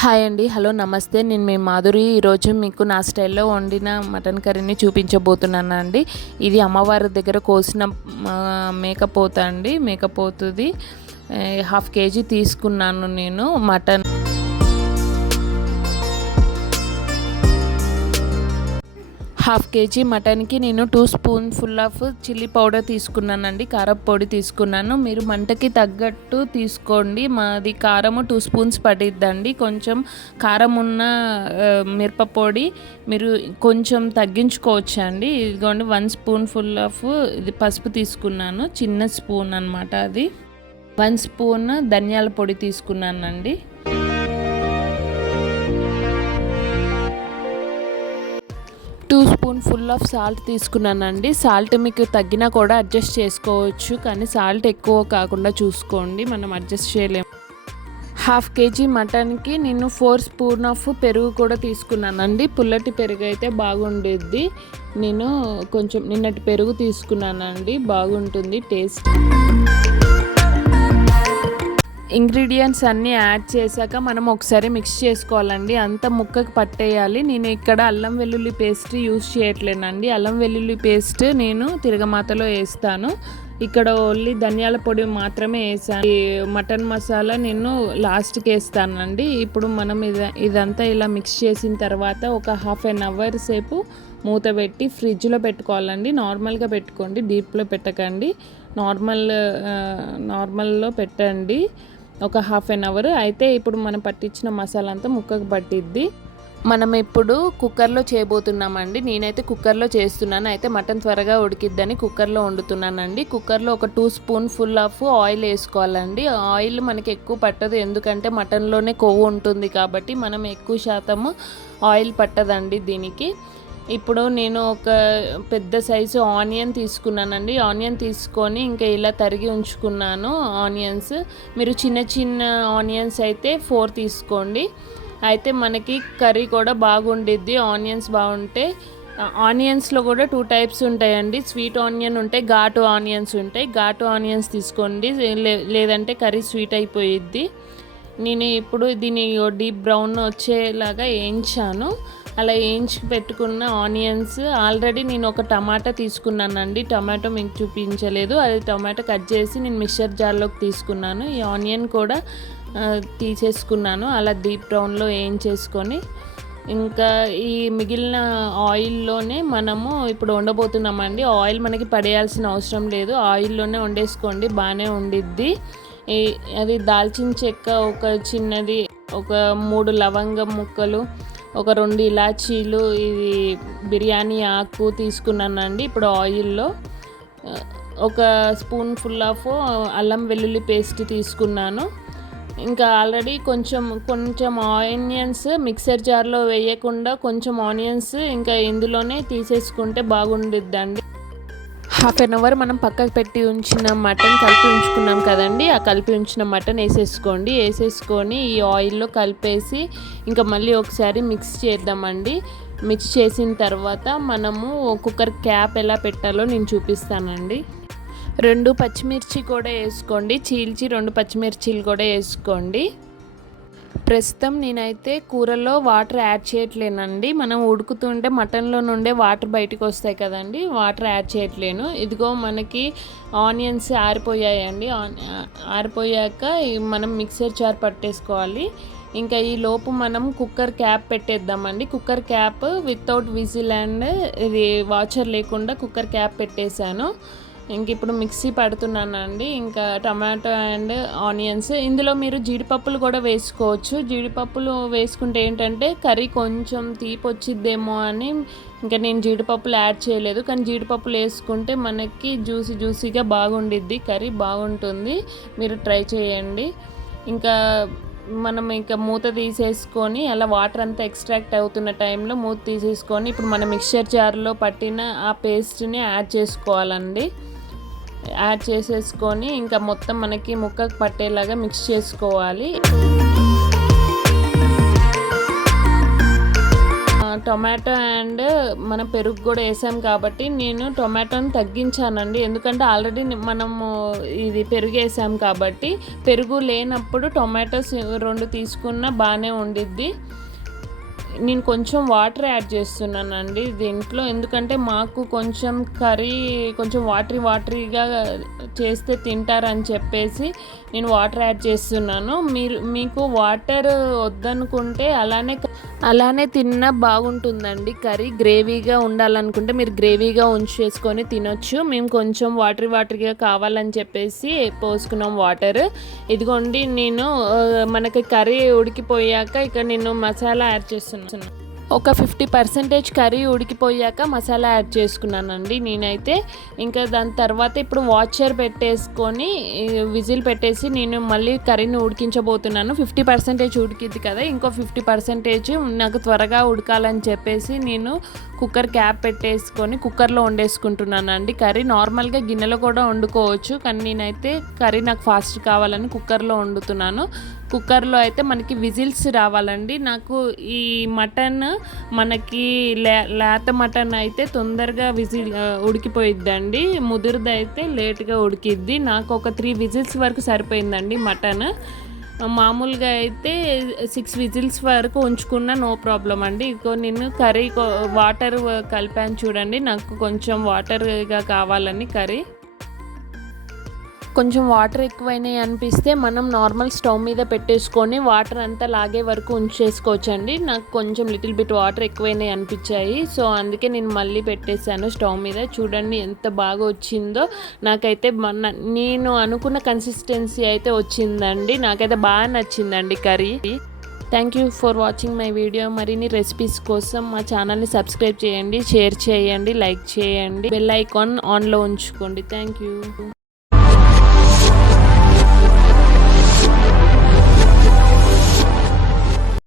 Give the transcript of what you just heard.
Hi అండి. Hello నమస్తే. నేను మీ మాధురి. ఈరోజు మీకు నా స్టైల్లో వండిన మటన్ కర్రీని చూపించబోతున్నాను అండి. ఇది అమ్మవారి దగ్గర కోసిన మేకపోత అండి. మేకపోతుది హాఫ్ కేజీ తీసుకున్నాను నేను మటన్. హాఫ్ కేజీ మటన్కి నేను two spoon full of chilli powder తీసుకున్నానండి కారపు పొడి తీసుకున్నాను. మీరు మంటకి తగ్గట్టు తీసుకోండి. మాది కారము టూ స్పూన్స్ పడిద్దండి. కొంచెం కారం ఉన్న మిరపపొడి మిరప పొడి మీరు కొంచెం తగ్గించుకోవచ్చు అండి ఇదిగోండి వన్ స్పూన్ ఫుల్ ఆఫ్ ఇది పసుపు తీసుకున్నాను. చిన్న స్పూన్ అనమాట అది. వన్ స్పూన్ ధనియాల పొడి తీసుకున్నానండి. స్పూన్ ఫుల్ ఆఫ్ సాల్ట్ తీసుకున్నానండి. సాల్ట్ మీకు తగ్గినా కూడా అడ్జస్ట్ చేసుకోవచ్చు. కానీ సాల్ట్ ఎక్కువ కాకుండా చూసుకోండి. మనం అడ్జస్ట్ చేయలేము హాఫ్ కేజీ మటన్కి నేను ఫోర్ స్పూన్ ఆఫ్ పెరుగు కూడా తీసుకున్నానండి. పుల్లటి పెరుగు అయితే బాగుండేది నేను కొంచెం నిన్నటి పెరుగు తీసుకున్నానండి. బాగుంటుంది టేస్ట్ ఇంగ్రీడియంట్స్ అన్నీ యాడ్ చేశాక మనం ఒకసారి మిక్స్ చేసుకోవాలండి. అంత ముక్కకు పట్టేయాలి. నేను ఇక్కడ అల్లం వెల్లుల్లి పేస్ట్ యూజ్ చేయట్లేనండి. అల్లం వెల్లుల్లి పేస్ట్ నేను తిరగమాతలో వేస్తాను. ఇక్కడ ఓన్లీ ధనియాల పొడి మాత్రమే వేసాను. ఈ మటన్ మసాలా నేను లాస్ట్కి వేస్తానండి. ఇప్పుడు మనం ఇది ఇదంతా ఇలా మిక్స్ చేసిన తర్వాత ఒక హాఫ్ అన్ అవర్ సేపు మూత పెట్టి ఫ్రిడ్జ్లో పెట్టుకోవాలండి. నార్మల్గా పెట్టుకోండి. డీప్లో పెట్టకండి. నార్మల్ నార్మల్లో పెట్టండి. ఒక హాఫ్ అన్ అవర్ అయితే ఇప్పుడు మనం పట్టించిన మసాలా అంతా ముక్కకు పట్టిద్ది. మనం ఇప్పుడు కుక్కర్లో చేయబోతున్నామండి. నేనైతే కుక్కర్లో చేస్తున్నాను. అయితే మటన్ త్వరగా ఉడికిద్దని కుక్కర్లో వండుతున్నానండి. కుక్కర్లో ఒక two spoon full of oil వేసుకోవాలండి. ఆయిల్ మనకి ఎక్కువ పట్టదు. ఎందుకంటే మటన్లోనే కొవ్వు ఉంటుంది కాబట్టి మనం ఎక్కువ శాతం ఆయిల్ పట్టదండి దీనికి. ఇప్పుడు నేను ఒక పెద్ద సైజు ఆనియన్ తీసుకున్నానండి. ఆనియన్ తీసుకొని ఇంకా ఇలా తరిగి ఉంచుకున్నాను ఆనియన్స్. మీరు చిన్న చిన్న ఆనియన్స్ అయితే ఫోర్ తీసుకోండి. అయితే మనకి కర్రీ కూడా బాగుండిద్ది ఆనియన్స్ బాగుంటే. ఆనియన్స్లో కూడా టూ టైప్స్ ఉంటాయండి. స్వీట్ ఆనియన్ ఉంటాయి ఘాటు ఆనియన్స్ ఉంటాయి. ఘాటు ఆనియన్స్ తీసుకోండి. లే- లేదంటే కర్రీ స్వీట్ అయిపోయిద్ది. నేను ఇప్పుడు దీన్ని డీప్ బ్రౌన్ వచ్చేలాగా వేయించాను. అలా వేయించి పెట్టుకున్న ఆనియన్స్ ఆల్రెడీ నేను ఒక టమాటా తీసుకున్నానండి. టమాటో మీకు చూపించలేదు. అది టమాటా కట్ చేసి నేను మిక్సర్ జార్లోకి తీసుకున్నాను. ఈ ఆనియన్ కూడా తీసేసుకున్నాను. అలా డీప్ బ్రౌన్లో వేయించేసుకొని ఇంకా ఈ మిగిలిన ఆయిల్లోనే మనము ఇప్పుడు వండబోతున్నామండి. ఆయిల్ మనకి పడేయాల్సిన అవసరం లేదు. ఆయిల్లోనే వండేసుకోండి. బాగానే ఉండిద్ది. అది దాల్చిన చెక్క ఒక చిన్నది ఒక మూడు లవంగం ముక్కలు ఒక రెండు ఇలాచీలు ఇది బిర్యానీ ఆకు తీసుకున్నానండి ఇప్పుడు ఆయిల్లో. ఒక స్పూన్ ఫుల్ ఆఫ్ అల్లం వెల్లుల్లి పేస్ట్ తీసుకున్నాను. ఇంకా ఆల్రెడీ కొంచెం కొంచెం ఆనియన్స్ మిక్సర్ జార్లో వేయకుండా కొంచెం ఆనియన్స్ ఇంకా ఇందులోనే తీసేసుకుంటే బాగుండిద్దండి. హాఫ్ అన్ అవర్ మనం పక్కకు పెట్టి ఉంచిన మటన్ కలిపి ఉంచుకున్నాం కదండి. ఆ కలిపి ఉంచిన మటన్ వేసేసుకోండి. వేసేసుకొని ఈ ఆయిల్లో కలిపేసి ఇంకా మళ్ళీ ఒకసారి మిక్స్ చేద్దామండి. మిక్స్ చేసిన తర్వాత మనము కుక్కర్ క్యాప్ ఎలా పెట్టాలో నేను చూపిస్తానండి. రెండు పచ్చిమిర్చి కూడా వేసుకోండి. చీల్చి రెండు పచ్చిమిర్చీలు కూడా వేసుకోండి. ప్రస్తుతం నేనైతే కూరలో వాటర్ యాడ్ చేయట్లేనండి. మనం ఉడుకుతుంటే మటన్లో నుండే వాటర్ బయటకు వస్తాయి కదండి. వాటర్ యాడ్ చేయట్లేను. ఇదిగో మనకి ఆనియన్స్ ఆరిపోయాయండి. ఆన్- ఆరిపోయాక మనం మిక్సర్ జార్ పట్టేసుకోవాలి. ఇంకా ఈ లోపు మనం cooker cap పెట్టేద్దామండి. Cooker cap without whistle and ఇది వాచర్ లేకుండా కుక్కర్ క్యాప్ పెట్టేశాను. ఇంక ఇప్పుడు మిక్సీ పడుతున్నానండి. ఇంకా టమాటో అండ్ ఆనియన్స్. ఇందులో మీరు జీడిపప్పులు కూడా వేసుకోవచ్చు. జీడిపప్పులు వేసుకుంటే ఏంటంటే కర్రీ కొంచెం తీపి వచ్చిద్దేమో అని ఇంకా నేను జీడిపప్పులు యాడ్ చేయలేదు. కానీ జీడిపప్పులు వేసుకుంటే మనకి జ్యూసీ జ్యూసీగా బాగుండిద్ది. కర్రీ బాగుంటుంది. మీరు ట్రై చేయండి. ఇంకా మనం ఇంకా మూత తీసేసుకొని అలా వాటర్ అంతా ఎక్స్ట్రాక్ట్ అవుతున్న టైంలో మూత తీసేసుకొని ఇప్పుడు మన మిక్చర్ జార్లో పట్టిన ఆ పేస్ట్ని యాడ్ చేసుకోవాలండి. యాడ్ చేసేసుకొని ఇంకా మొత్తం మనకి ముక్కకు పట్టేలాగా మిక్స్ చేసుకోవాలి. టొమాటో అండ్ మన పెరుగు కూడా వేసాం కాబట్టి నేను టొమాటోని తగ్గించానండి. ఎందుకంటే ఆల్రెడీ మనము ఇది పెరుగు వేసాం కాబట్టి పెరుగు లేనప్పుడు టొమాటోస్ రెండు తీసుకున్న బాగానే ఉండిద్ది. నేను కొంచెం వాటర్ యాడ్ చేస్తున్నానండి దీంట్లో. ఎందుకంటే మాకు కొంచెం కర్రీ కొంచెం వాటరీ వాటరీగా చేస్తే తింటారని చెప్పేసి నేను వాటర్ యాడ్ చేస్తున్నాను. మీరు మీకు వాటర్ వద్దనుకుంటే అలానే అలానే తిన్నా బాగుంటుందండి. కర్రీ గ్రేవీగా ఉండాలనుకుంటే మీరు గ్రేవీగా ఉంచేసుకొని తినొచ్చు. మేము కొంచెం వాటరీ వాటరీగా కావాలని చెప్పేసి పోసుకున్నాం వాటర్ ఇదిగోండి నేను మనకి కర్రీ ఉడికిపోయాక ఇక్కడ నేను మసాలా యాడ్ చేస్తున్నాను. জন্য ఒక ఫిఫ్టీ పర్సెంటేజ్ కర్రీ ఉడికిపోయాక మసాలా యాడ్ చేసుకున్నానండి నేనైతే. ఇంకా దాని తర్వాత ఇప్పుడు వాచర్ పెట్టేసుకొని విజిల్ పెట్టేసి నేను మళ్ళీ కర్రీని ఉడికించబోతున్నాను. ఫిఫ్టీ పర్సెంటేజ్ ఉడికిద్ది కదా ఇంకో ఫిఫ్టీ పర్సెంటేజ్ నాకు త్వరగా ఉడకాలని చెప్పేసి నేను కుక్కర్ క్యాప్ పెట్టేసుకొని కుక్కర్లో వండేసుకుంటున్నానండి. కర్రీ నార్మల్గా గిన్నెలో కూడా వండుకోవచ్చు కానీ నేనైతే కర్రీ నాకు ఫాస్ట్ కావాలని కుక్కర్లో వండుతున్నాను. కుక్కర్లో అయితే మనకి విజిల్స్ రావాలండి. నాకు ఈ మటన్ మనకి లే లేత మటన్ అయితే తొందరగా విజిల్ ఉడికిపోయిద్దండి. ముదురుది అయితే లేట్గా ఉడికిద్ది. నాకు ఒక త్రీ విజిల్స్ వరకు సరిపోయిందండి మటన్. మామూలుగా అయితే సిక్స్ విజిల్స్ వరకు ఉంచుకున్న నో ప్రాబ్లం అండి. ఇంకో నేను కర్రీ వాటర్ కలిపాను చూడండి. నాకు కొంచెం వాటర్గా కావాలని కర్రీ. కొంచెం వాటర్ ఎక్కువైనాయి అనిపిస్తే మనం నార్మల్ స్టవ్ మీద పెట్టేసుకొని వాటర్ అంతా లాగే వరకు ఉంచేసుకోవచ్చండి. నాకు కొంచెం లిటిల్ బిట్ వాటర్ ఎక్కువైనాయి అనిపించాయి. సో అందుకే నేను మళ్ళీ పెట్టేశాను స్టవ్ మీద. చూడండి ఎంత బాగా వచ్చిందో. నాకైతే మన నేను అనుకున్న కన్సిస్టెన్సీ అయితే వచ్చిందండి. నాకైతే బాగా నచ్చిందండి curry. Thank you for watching my video మరిన్ని రెసిపీస్ కోసం మా ఛానల్ని సబ్స్క్రైబ్ చేయండి షేర్ చేయండి లైక్ చేయండి. బెల్ ఐకాన్ ఆన్లో ఉంచుకోండి. Thank you